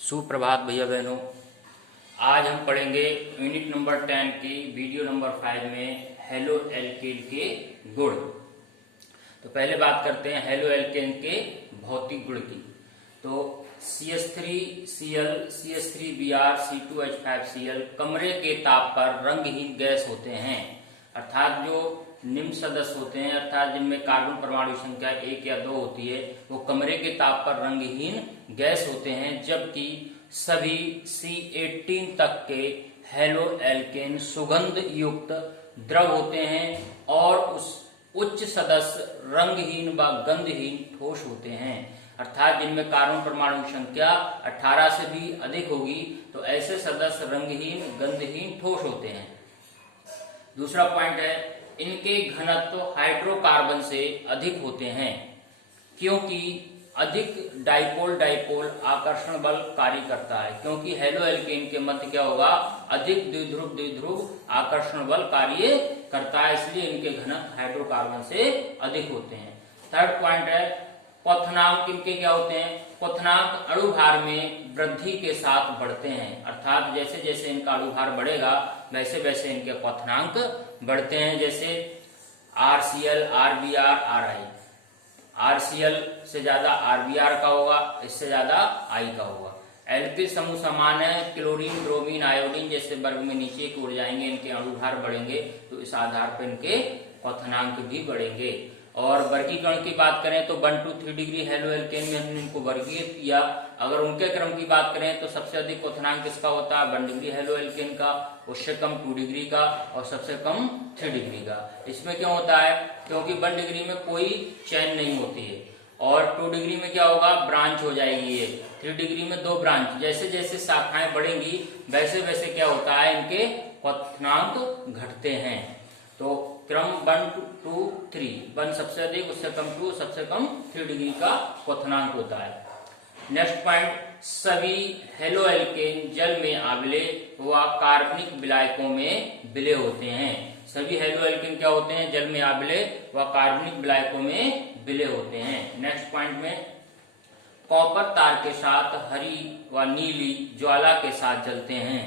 सुप्रभात भैया बहनों। आज हम पढ़ेंगे यूनिट नंबर 10 की वीडियो नंबर 5 में हेलो एल्केन के गुण। तो पहले बात करते हैं हेलो एल्केन के भौतिक गुण की। तो CH3Cl, CH3Br, C2H5Cl कमरे के ताप पर रंगहीन गैस होते हैं, अर्थात जो निम्न सदस्य होते हैं अर्थात जिनमें कार्बन परमाणु संख्या 1 या 2 होती है वो कमरे के ताप पर रंगहीन गैस होते हैं, जबकि सभी C18 तक के हेलो एल्केन सुगंध युक्त द्रव होते हैं और उस उच्च सदस्य रंगहीन व गंधहीन ठोस होते हैं, अर्थात जिनमें कार्बन परमाणु संख्या 18 से भी अधिक होगी तो ऐसे सदस्य रंगहीन गंधहीन ठोस होते हैं। दूसरा पॉइंट है इनके घनत्व हाइड्रोकार्बन से अधिक होते हैं, क्योंकि अधिक डाइपोल आकर्षण बल कार्य करता है, क्योंकि हेलो एल्केन के मध्य क्या होगा, अधिक द्विध्रुव आकर्षण बल कार्य करता है, इसलिए इनके घनत्व हाइड्रोकार्बन से अधिक होते हैं। थर्ड पॉइंट है क्वथनांक इनके क्या होते हैं, क्वथनांक अणुभार में वृद्धि के साथ बढ़ते हैं, अर्थात जैसे जैसे इनका अणुभार बढ़ेगा वैसे वैसे इनके क्वथनांक बढ़ते हैं। जैसे RCl, RBr, RI, RCl से ज्यादा RBr का होगा, इससे ज्यादा I का होगा। एल्किल समूह समान है, क्लोरीन, ब्रोमीन, आयोडीन जैसे वर्ग में नीचे की ओर जाएंगे इनके अणुभार बढ़ेंगे तो इस आधार पर इनके क्वथनांक भी बढ़ेंगे। और वर्गीकरण की बात करें तो 1 to 3 डिग्री हेलो एल्केन में हमने इनको वर्गीकृत किया। अगर उनके क्रम की बात करें तो सबसे अधिक क्वथनांक किसका होता है, 1 डिग्री हेलो एल्केन का, उससे कम 2 डिग्री का और सबसे कम 3 डिग्री का। इसमें क्यों होता है, क्योंकि 1 डिग्री में कोई चैन नहीं होती है और 2 डिग्री में क्या होगा, ब्रांच हो जाएगी ये, 3 डिग्री में 2 ब्रांच। जैसे जैसे शाखाएं बढ़ेंगी वैसे वैसे क्या होता है, इनके क्वथनांक घटते हैं। तो क्रम 1 to 3, 1 सबसे अधिक, उससे कम 2, सबसे कम 3 डिग्री का क्वथनांक होता है। नेक्स्ट पॉइंट, सभी हेलो एल्केन जल में आविले व कार्बनिक विलायकों में विलय होते हैं। सभी हेलो एल्केन क्या होते हैं, जल में आविले व कार्बनिक विलायकों में विलय होते हैं। नेक्स्ट पॉइंट में कॉपर तार के साथ हरी व नीली ज्वाला के साथ जलते हैं।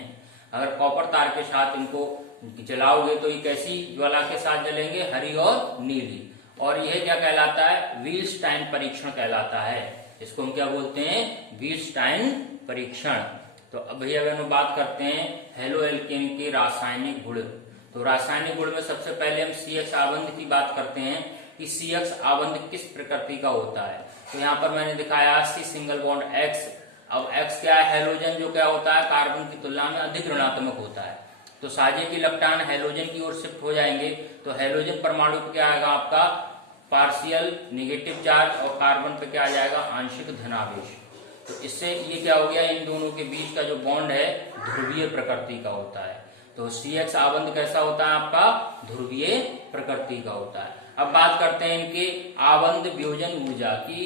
अगर कॉपर तार के साथ इनको जलाओगे तो ये कैसी ज्वाला के साथ जलेंगे, हरी और नीली। और यह क्या कहलाता है, व्हीलस्टाइन परीक्षण कहलाता है। इसको हम क्या बोलते हैं, व्हीलस्टाइन परीक्षण। तो अब भैया बहनों बात करते हैं हेलो एल्केन के रासायनिक गुण। तो रासायनिक गुण में सबसे पहले हम CX आबंध की बात करते हैं कि CX आबंध किस प्रकृति का होता है। तो यहाँ पर मैंने दिखाया C सिंगल बॉन्ड X। अब X क्या है, हेलोजन जो क्या होता है कार्बन की तुलना में अधिक ऋणात्मक होता है, तो साझे के इलेक्ट्रॉन हेलोजन की ओर शिफ्ट हो जाएंगे तो हेलोजन परमाणु पे क्या आएगा आपका पार्शियल नेगेटिव चार्ज और कार्बन पे क्या आ जाएगा, आंशिक धनावेश। तो इससे ये क्या हो गया, इन दोनों के बीच का जो बॉन्ड है ध्रुवीय प्रकृति का होता है। तो CX आबंध कैसा होता है आपका, ध्रुवीय प्रकृति का होता है। अब बात करते हैं इनके आबंध वियोजन ऊर्जा की।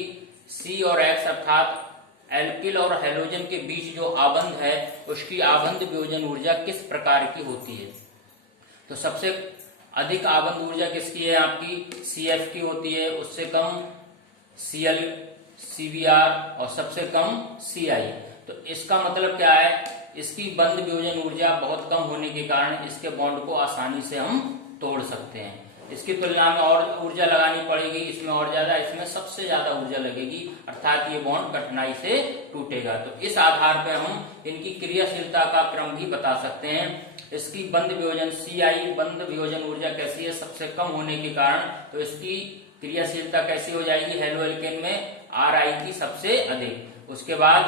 C और X अर्थात एल्किल और हेलोजन के बीच जो आबंध है उसकी आबंध वियोजन ऊर्जा किस प्रकार की होती है। तो सबसे अधिक आबंध ऊर्जा किसकी है, आपकी CF की होती है, उससे कम Cl, CBr और सबसे कम Ci। तो इसका मतलब क्या है, इसकी बंध वियोजन ऊर्जा बहुत कम होने के कारण इसके बॉन्ड को आसानी से हम तोड़ सकते हैं। इसकी तुलना में और ऊर्जा लगानी पड़ेगी, इसमें और ज्यादा, इसमें सबसे ज्यादा ऊर्जा लगेगी, अर्थात ये बॉन्ड कठिनाई से टूटेगा। तो इस आधार पर हम इनकी क्रियाशीलता का क्रम भी बता सकते हैं। इसकी बंध वियोजन Ci बंध वियोजन ऊर्जा कैसी है, सबसे कम होने के कारण, तो इसकी क्रियाशीलता कैसी हो जाएगी, हेलो एल्केन में Ri की सबसे अधिक, उसके बाद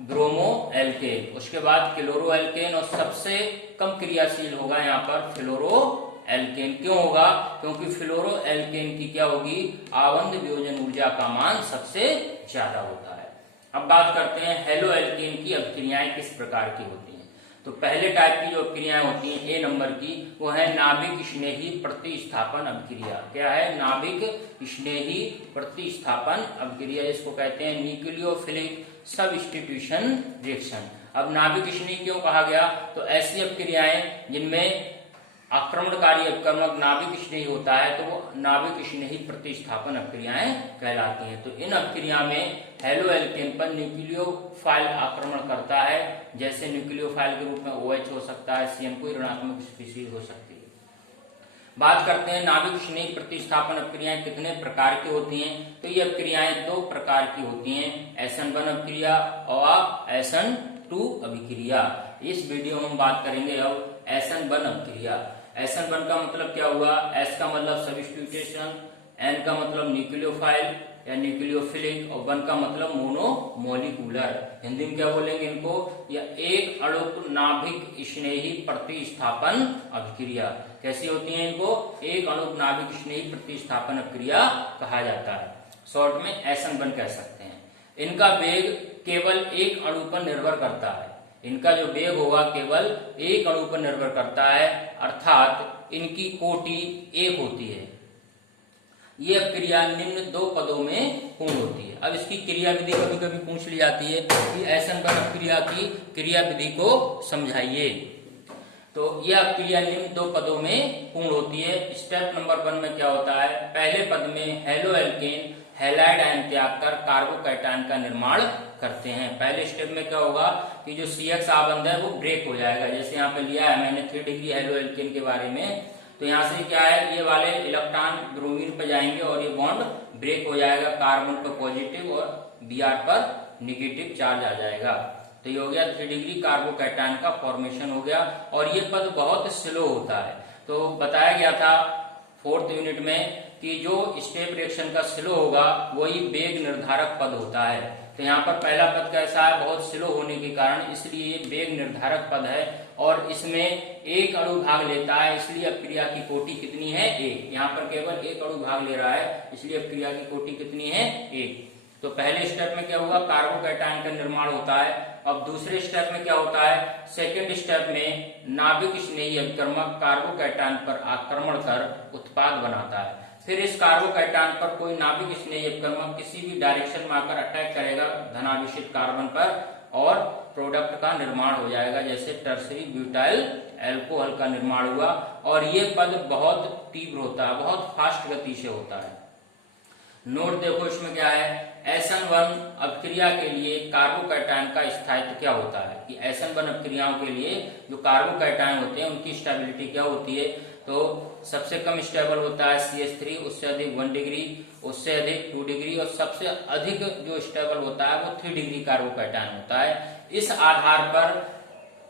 ब्रोमो एल्केन, उसके बाद क्लोरो एल्केन और सबसे कम क्रियाशील होगा यहाँ पर फ्लोरो एल्केन। क्यों होगा, क्योंकि फ्लोरो एल्केन की क्या होगी, आबंध वियोजन ऊर्जा का मान सबसे ज्यादा होता है। अब बात करते हैं हेलो एल्केन की अभिक्रियाएं किस प्रकार की होती हैं। तो पहले टाइप की जो अभिक्रियाएं होती हैं A नंबर की, वो है नाभिक स्नेही प्रतिस्थापन अभिक्रिया। क्या है, नाभिक स्नेही प्रतिस्थापन अभिक्रिया, इसको कहते हैं न्यूक्लियोफिलिक सब्स्टिट्यूशन रिएक्शन। अब नाभिक स्नेही क्यों कहा गया, तो ऐसी अभिक्रियाएं जिनमें आक्रमणकारी अपकर्मक नाभिक स्नेही होता है तो वो नाभिक स्नेही प्रतिस्थापन अपक्रियाएं कहलाती हैं। तो इन अपक्रिया में हेलो एल्केन पर न्यूक्लियोफाइल आक्रमण करता है, जैसे न्यूक्लियोफाइल के रूप में OH हो सकता है, CN कोई ऋणात्मक स्पीशीज हो सकती है। बात करते हैं नाभिक स्नेही प्रतिस्थापन अपक्रियाएं कितने प्रकार की होती हैं। तो ये अपक्रियाएं 2 प्रकार की होती हैं, SN1 अपक्रिया और SN2 अभिक्रिया। इस वीडियो में हम बात करेंगे अब SN1 अपक्रिया। SN1 का मतलब क्या हुआ, S का मतलब सब्स्टिट्यूशन, N का मतलब न्यूक्लियोफाइल या न्यूक्लियोफिलिक और 1 का मतलब मोनोमोलिकुलर। हिंदी में क्या बोलेंगे इनको, या एक अणुक नाभिक स्नेही प्रतिस्थापन अभिक्रिया। कैसी होती है इनको, एक अणुक नाभिक स्नेही प्रतिस्थापन अभिक्रिया कहा जाता है, शॉर्ट में SN1 कह सकते हैं। इनका वेग केवल एक अणु पर निर्भर करता है, इनका जो वेग होगा केवल एक अणु पर निर्भर करता है, अर्थात इनकी कोटि 1 होती है। ये क्रिया निम्न 2 पदों में पूर्ण होती है। अब इसकी क्रिया विधि कभी कभी पूछ ली जाती है कि SN1 अपक्रिया की क्रिया विधि को समझाइए। तो यह अपक्रिया निम्न 2 पदों में पूर्ण होती है। स्टेप नंबर 1 में क्या होता है, पहले पद में हेलो एल्केन हैलाइड आयन त्याग कर कार्बोकैटायन का निर्माण करते हैं। पहले स्टेप में क्या होगा कि जो CX आबंध है वो ब्रेक हो जाएगा। जैसे यहाँ पे लिया है मैंने 3 डिग्री हेलो एल्केन के बारे में, तो यहाँ से क्या है, ये वाले इलेक्ट्रॉन ब्रोमीन पे जाएंगे और ये बॉन्ड ब्रेक हो जाएगा, कार्बन पर पॉजिटिव और Br पर नेगेटिव चार्ज आ जाएगा। तो ये हो गया 3 डिग्री कार्बोकैटायन का फॉर्मेशन हो गया। और ये पद बहुत स्लो होता है। तो बताया गया था 4th यूनिट में कि जो स्टेप रिएक्शन का स्लो होगा वही वेग निर्धारक पद होता है। तो यहाँ पर पहला पद कैसा है, बहुत स्लो होने के कारण इसलिए ये वेग निर्धारक पद है और इसमें एक अणु भाग लेता है, इसलिए अपक्रिया की कोटि कितनी है, 1। यहाँ पर केवल एक अणु भाग ले रहा है, इसलिए अपक्रिया की कोटि कितनी है, 1। तो पहले स्टेप में क्या हुआ, कार्बोकैटायन का निर्माण होता है। अब दूसरे स्टेप में क्या होता है, सेकेंड स्टेप में नाभिक स्नेही अपकर्मक कार्बोकैटायन पर आक्रमण कर उत्पाद बनाता है। फिर इस कार्बोकैटायन पर कोई नाभिक स्नेही अपकर्मक किसी भी डायरेक्शन में आकर अटैक करेगा धनाभिषिक्त कार्बन पर और प्रोडक्ट का निर्माण हो जाएगा, जैसे टर्सरी ब्यूटाइल अल्कोहल का निर्माण हुआ। और ये पद बहुत तीव्र होता है, बहुत फास्ट गति से होता है। नोट देखो इसमें क्या है, SN1 अपक्रिया के लिए कार्बोकैटायन का स्थायित्व क्या होता है कि SN1 अपक्रियाओं के लिए जो कार्बोकैटायन होते हैं उनकी स्टेबिलिटी क्या होती है। तो सबसे कम स्टेबल होता है CH3, उससे अधिक 1 डिग्री, उससे अधिक 2 डिग्री और सबसे अधिक जो स्टेबल होता है वो 3 डिग्री कार्बोकैटायन होता है। इस आधार पर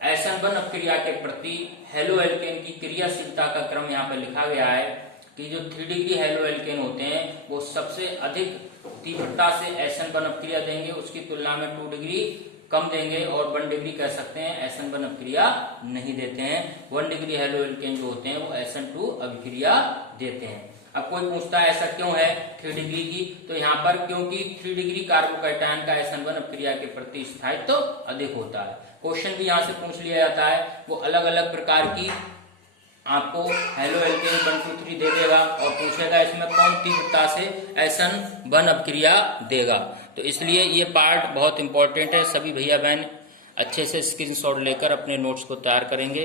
SN1 अपक्रिया के प्रति हेलो एल्केन की क्रियाशीलता का क्रम यहाँ पे लिखा गया है कि जो 3 डिग्री हेलो एल्केन होते हैं वो सबसे अधिक तीव्रता से SN1 अपक्रिया देंगे, उसकी तुलना में 2 डिग्री कम देंगे और 1 डिग्री कह सकते हैं SN1 अपक्रिया नहीं देते हैं। 1 डिग्री हेलो एल्केन जो होते हैं वो SN2 अभिक्रिया देते हैं। अब कोई पूछता है ऐसा क्यों है 3 डिग्री की, तो यहाँ पर क्योंकि 3 डिग्री कार्बोकैटायन का SN1 अपक्रिया के प्रति स्थायित्व तो अधिक होता है। क्वेश्चन भी यहाँ से पूछ लिया जाता है, वो अलग अलग प्रकार की आपको हेलो एल्केन 1 2 3 दे देगा और पूछेगा इसमें कौन तीव्रता से SN1 अपक्रिया देगा। तो इसलिए ये पार्ट बहुत इंपॉर्टेंट है, सभी भैया बहन अच्छे से स्क्रीनशॉट लेकर अपने नोट्स को तैयार करेंगे।